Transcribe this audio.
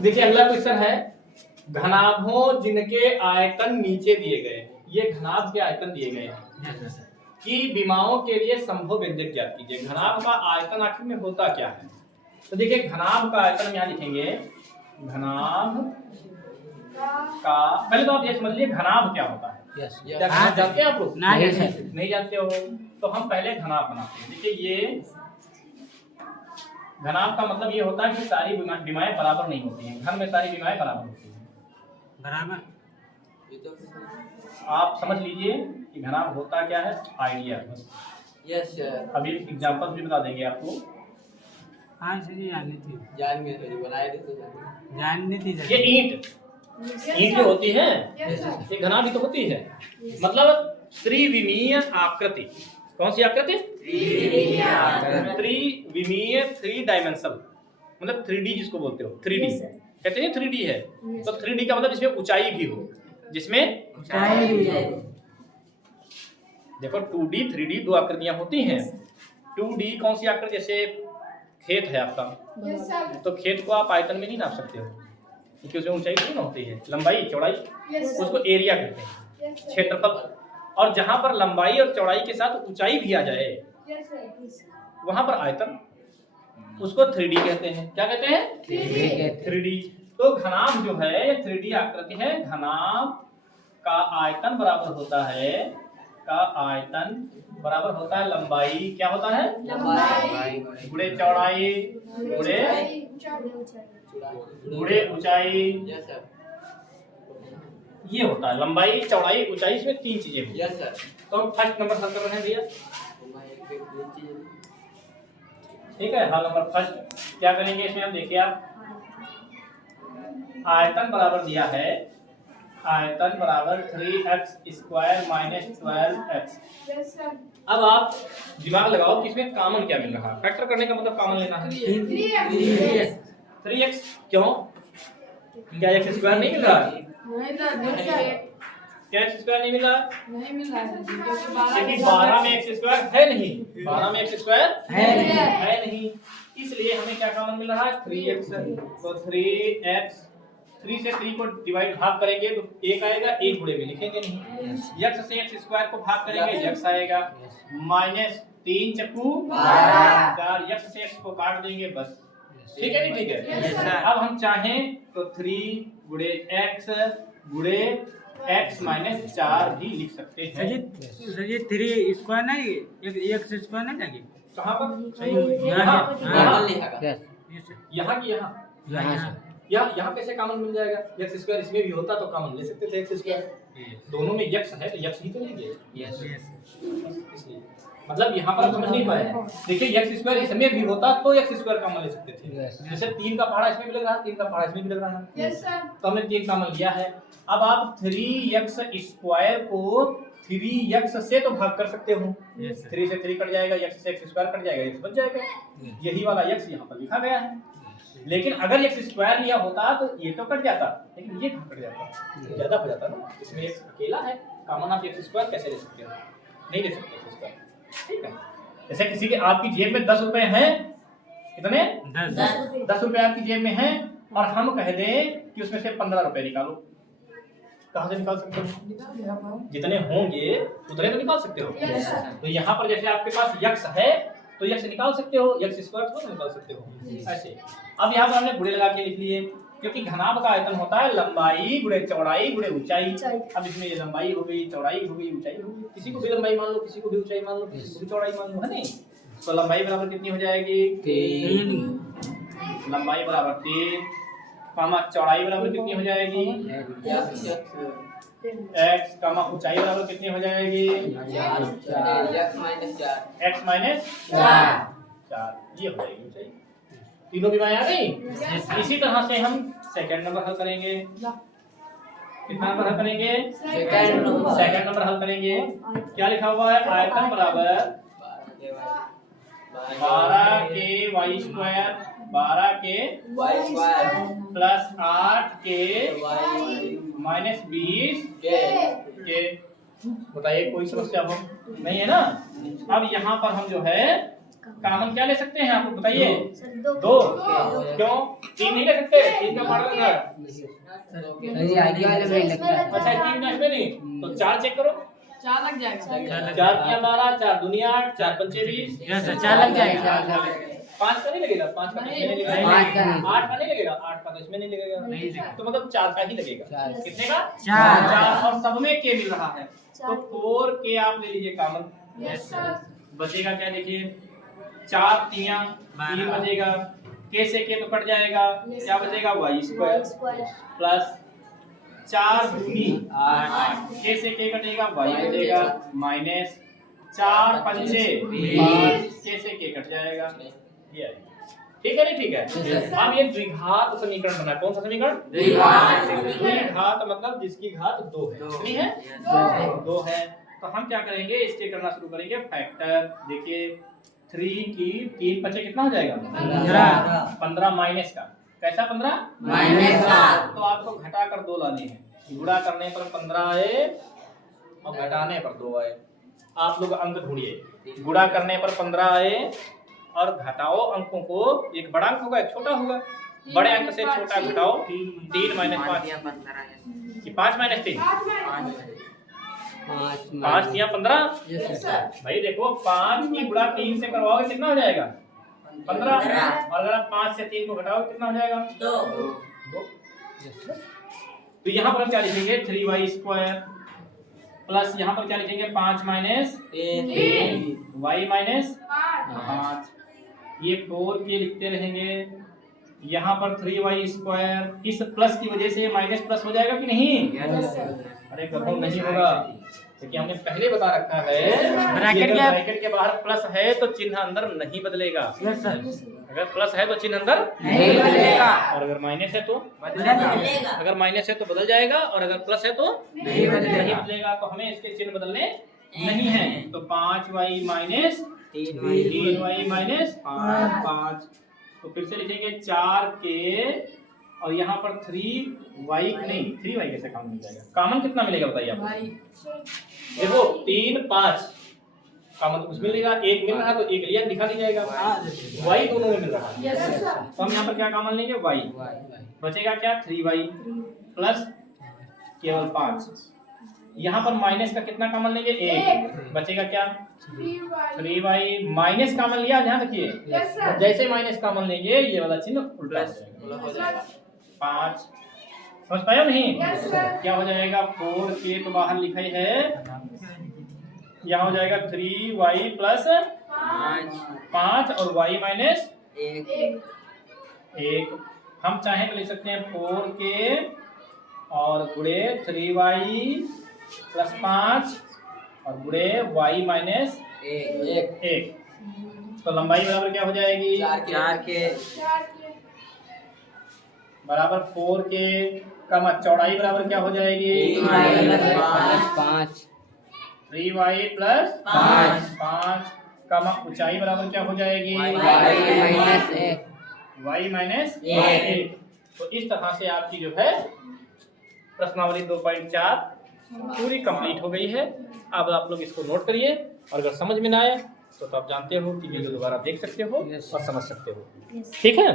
देखिए अगला क्वेश्चन है, घनाभों जिनके आयतन नीचे दिए गए हैं, ये घनाभ के आयतन दिए गए हैं कि विमाओं के लिए संभव व्यंजक ज्ञात कीजिए। घनाभ का आयतन आखिर में होता क्या है? तो देखिए घनाभ का आयतन यहाँ लिखेंगे, घनाभ का, पहले तो आप ये समझ लीजिए घनाभ क्या होता है। क्या घनाभ जानते हैं आप लोग? नहीं जानते हो तो हम पहले घनाभ बनाते हैं। देखिए ये घनाभ का मतलब ये होता है कि सारी विमाएं बराबर नहीं होती हैं, घन में सारी विमाएं बराबर होती हैं। बराबर आप समझ लीजिए कि घनाभ होता क्या है, आइडिया। यस सर, अभी एग्जांपल भी बता देंगे आपको। हाँ सही जाननी थी। ये ईंट जो होती है ये घनाभ ही तो होती है। मतलब त्रिविमीय आकृति, कौन सी आकृति? त्रिविमीय, थ्री डायमेंशनल, मतलब 3D जिसको बोलते हो, 3D कहते हैं 3D है। तो 3D का मतलब जिसमें ऊंचाई भी हो, जिसमें ऊंचाई भी हो। देखो 2D 3D दो आकृतियां होती हैं। 2D कौन सी आकृति? जैसे खेत है आपका, तो खेत को आप आयतन में नहीं नाप सकते हो क्योंकि उसमें ऊंचाई नहीं होती है, लंबाई चौड़ाई, उसको एरिया कहते हैं, क्षेत्रफल। और जहां पर लंबाई और चौड़ाई के साथ ऊंचाई भी आ जाए वहां पर आयतन, उसको 3D कहते हैं। क्या कहते हैं? 3D। तो घनाभ जो है ये 3D आकृति है। घनाभ का आयतन बराबर होता है, लंबाई, क्या होता है? लंबाई गुणे चौड़ाई गुणे ऊंचाई। ये होता है लंबाई, चौड़ाई, ऊंचाई, इसमें 3 चीजें होती हैं। तो फर्स्ट नंबर हल कर रहे हैं भैया, ठीक है। हल नंबर फर्स्ट क्या करेंगे इसमें हम, देखिए आप आयतन बराबर दिया है, आयतन बराबर 3x स्क्वायर माइनस 12x। अब आप दिमाग लगाओ कि इसमें कॉमन क्या मिल रहा है। फैक्टर करने का मतलब कॉमन लेना है। 3x क्यों? क्या x स्क्वायर नहीं मिल रहा है? क्या x स्क्वायर नहीं मिल रहा है? क्योंकि 12 में x स्क्वायर है नहीं, 12 में x स्क्वायर है नहीं, इसलिए हमें क्या कॉमन मिल रहा है? 3x। तो 3x, 3 से 3 को डिवाइड भाग करेंगे तो 1 आएगा, 1 गुणे में लिखेंगे नहीं। x से x स्क्वायर को भाग करेंगे x आएगा, माइनस 3 चक्कू 4, x से x को काट देंगे बस। ठीक है नहीं? ठीक है। अब हम चाहें तो 3 गुणे x गुणे x माइनस 4 भी लिख सकते हैं। ये 3 स्क्वायर नहीं, एक स्क्वायर नहीं लगी कहाँ पर? यहाँ की यहाँ कैसे कॉमन मिल जाएगा? x स्क्वायर इसमें भी होता तो कॉमन ले सकते थे। x स्क्वायर दोनों में x है तो x ही तो लेंगे। इसलिए मतलब यहाँ पर समझ नहीं पाए। देखिए x स्क्वायर इसमें भी होता तो x स्क्वायर कॉमन ले सकते थे। जैसे 3 का पहाड़ा इसमें भी लग रहा है, 3 का पहाड़ा इसमें भी लग रहा है, तो हमने 3 कॉमन लिया है। अब आप 3x स्क्वायर को 3x से तो भाग कर सकते हो। 3 से 3 कट जाएगा, x से x स्क्वायर कट जाएगा, x बच जाएगा। यही वाला x यहाँ पर लिखा गया है। लेकिन अगर x स्क्वायर लिया होता तो ये तो कट जाता, लेकिन ये कट जाता, ज्यादा हो जाता ना। इसमें x अकेला है, कॉमन आप x स्क्वायर कैसे ले सकते हो? नहीं ले सकते x स्क्वायर। ठीक है। जैसे किसी के आपकी जेब में 10 रुपए हैं, कितने? 10 रुपए आपकी जेब में हैं, और हम कह दें कि उसमें से 15 रुपए निकालो, कहाँ से निकाल सकते हो? जितने होंगे उतने तो निकाल सकते हो। तो यहाँ पर जैसे आपके पास x है तो x निकाल सकते हो, x स्क्वायर थोड़ा निकाल सकते हो ऐसे। अब यहाँ पर हमने गुणे लगा के लिख लिए, क्योंकि घनाभ का आयतन होता है लंबाई गुणे चौड़ाई गुणे ऊंचाई। अब इसमें ये लंबाई हो गई, चौड़ाई हो गई, ऊंचाई हो गई। किसी को भी लंबाई मान लो, किसी को भी ऊंचाई मान लो, किसी को भी चौड़ाई मान लो, है नहीं? तो लंबाई बराबर कितनी हो जाएगी? 3। लंबाई बराबर 3, चौड़ाई बराबर कितनी हो जाएगी? x, ऊंचाई बराबर कितनी हो जाएगी? x माइनस 4, ये हो जाएगी ऊंचाई। तीनों विमाएं आ गई। इसी तरह से हम सेकंड नंबर हल करेंगे। कितना नंबर हल करेंगे? सेकंड नंबर हल करेंगे। क्या लिखा हुआ है? आयतन बराबर 12 के y स्क्वायर, 12 के प्लस 8 के माइनस 20 के। बताइए कोई समस्या हो? नहीं है ना? अब यहाँ पर हम जो है कॉमन क्या ले सकते हैं आप बताइए? दो। दो। क्यों? 3 नहीं ले सकते? 3 का मॉडल है। अच्छा 3 में इसमें नहीं, तो 4 चेक करो। 4 लग जाएगा। 4 तिया 12, 4 दूनी 8, 4 पंचे 20। यस सर 4 लग जाएगा। 5 का नहीं लगेगा, 5 का इसमें नहीं लगेगा, 8 का नहीं लगेगा, 8 का तो इसमें नहीं लगेगा, तो मतलब 4 का ही लगेगा। कितने का? 4 और सब में के मिल रहा है, तो 4 के आप ले लीजिए कॉमन। बचेगा क्या देखिए? 4 तिया 3 बचेगा, के से के तो कट जाएगा, क्या बचेगा? y स्क्वायर प्लस 4 दूनी 8, के से के कटेगा, y बचेगा माइनस 4 पंचे 5, के से के कट जाएगा। ये ठीक है नहीं? ठीक है। अब ये द्विघात समीकरण बना। कौन सा समीकरण? द्विघात मतलब जिसकी घात 2 है। कितनी है? 2 है। तो हम क्या करेंगे? इसके करना शुरू करेंगे फैक्टर। देखिए 3 की 3 बचे कितना हो जाएगा? 15 माइनस का। कैसा 15? माइनस का। तो आपको घटा कर 2 लाने हैं। गुणा करने पर 15 आए और घटाने पर 2 आए। आप लोग अंक ढूंढिए। गुणा करने पर 15 आए और घटाओ अंकों को। एक बड़ा अंक होगा, एक छोटा होगा। बड़े अंक से छोटा घटाओ। 3 माइनस 5 कि 5 माइनस 3? 5 या 15। भाई देखो 5 की गुणा 3 से करवाओगे कितना हो जाएगा? 15। और अगर आप 5 से 3 को घटाओगे कितना हो जाएगा? 2। तो यहाँ पर हम क्या लिखेंगे? 3y स्क्वायर प्लस यहाँ पर क्या लिखेंगे? 5 माइनस 3 y माइनस 5। ये 4 के लिखते रहेंगे। यहाँ पर 3y स्क्वायर, इस प्लस की वजह से माइनस प्लस हो जाएगा कि नहीं? अरे कभी नहीं होगा, क्योंकि हमने पहले बता रखा है ब्रैकेट के बाहर प्लस है तो चिन्ह अंदर नहीं बदलेगा। अगर प्लस है तो चिन्ह अंदर नहीं बदलेगा, और अगर माइनस है तो बदलेगा। अगर माइनस है तो बदल जाएगा, और अगर प्लस है तो नहीं बदलेगा। तो हमें इसके चिन्ह बदलने नहीं है। तो 5y माइनस 3y माइनस 5। तो फिर से लिखेंगे 4 के और यहाँ पर 3y नहीं, 3y कैसे कॉमन मिल जाएगा? कॉमन कितना मिलेगा बताइए आप? देखो 3 5 कॉमन तो कुछ मिलेगा, एक मिल रहा है तो एक लिया दिखा दी जाएगा। y दोनों में मिल रहा है, तो हम यहाँ पर क्या कॉमन लेंगे? y। बचेगा क्या? 3y प्लस केवल 5। यहाँ पर माइनस का कितना कॉमन लेंगे? 1। बचेगा क्या? 3y माइनस कॉमन लिया, ध्यान रखिए। जैसे माइनस कॉमन लेंगे ये वाला चिन्ह उल्टा हो जाएगा। 5 समझ पाया नहीं? क्या हो जाएगा? 4 के तो बाहर लिखा ही है, यहाँ हो जाएगा 3y प्लस 5 और y माइनस 1। हम चाहें तो लिख सकते हैं 4 के और गुणे 3y प्लस 5 और गुणे y माइनस 1। तो लंबाई बराबर क्या हो जाएगी? 4 के बराबर 4 के का चौड़ाई बराबर क्या हो जाएगी? 5 3y प्लस 5 का ऊंचाई बराबर क्या हो जाएगी? y minus 1। तो इस तरह से आपकी जो है प्रश्नावली 2.4 पूरी कंप्लीट हो गई है। अब आप लोग इसको नोट करिए, और अगर समझ में ना आए तो आप जानते हो कि वीडियो दोबारा देख सकते हो और समझ सकते हो। ठीक है।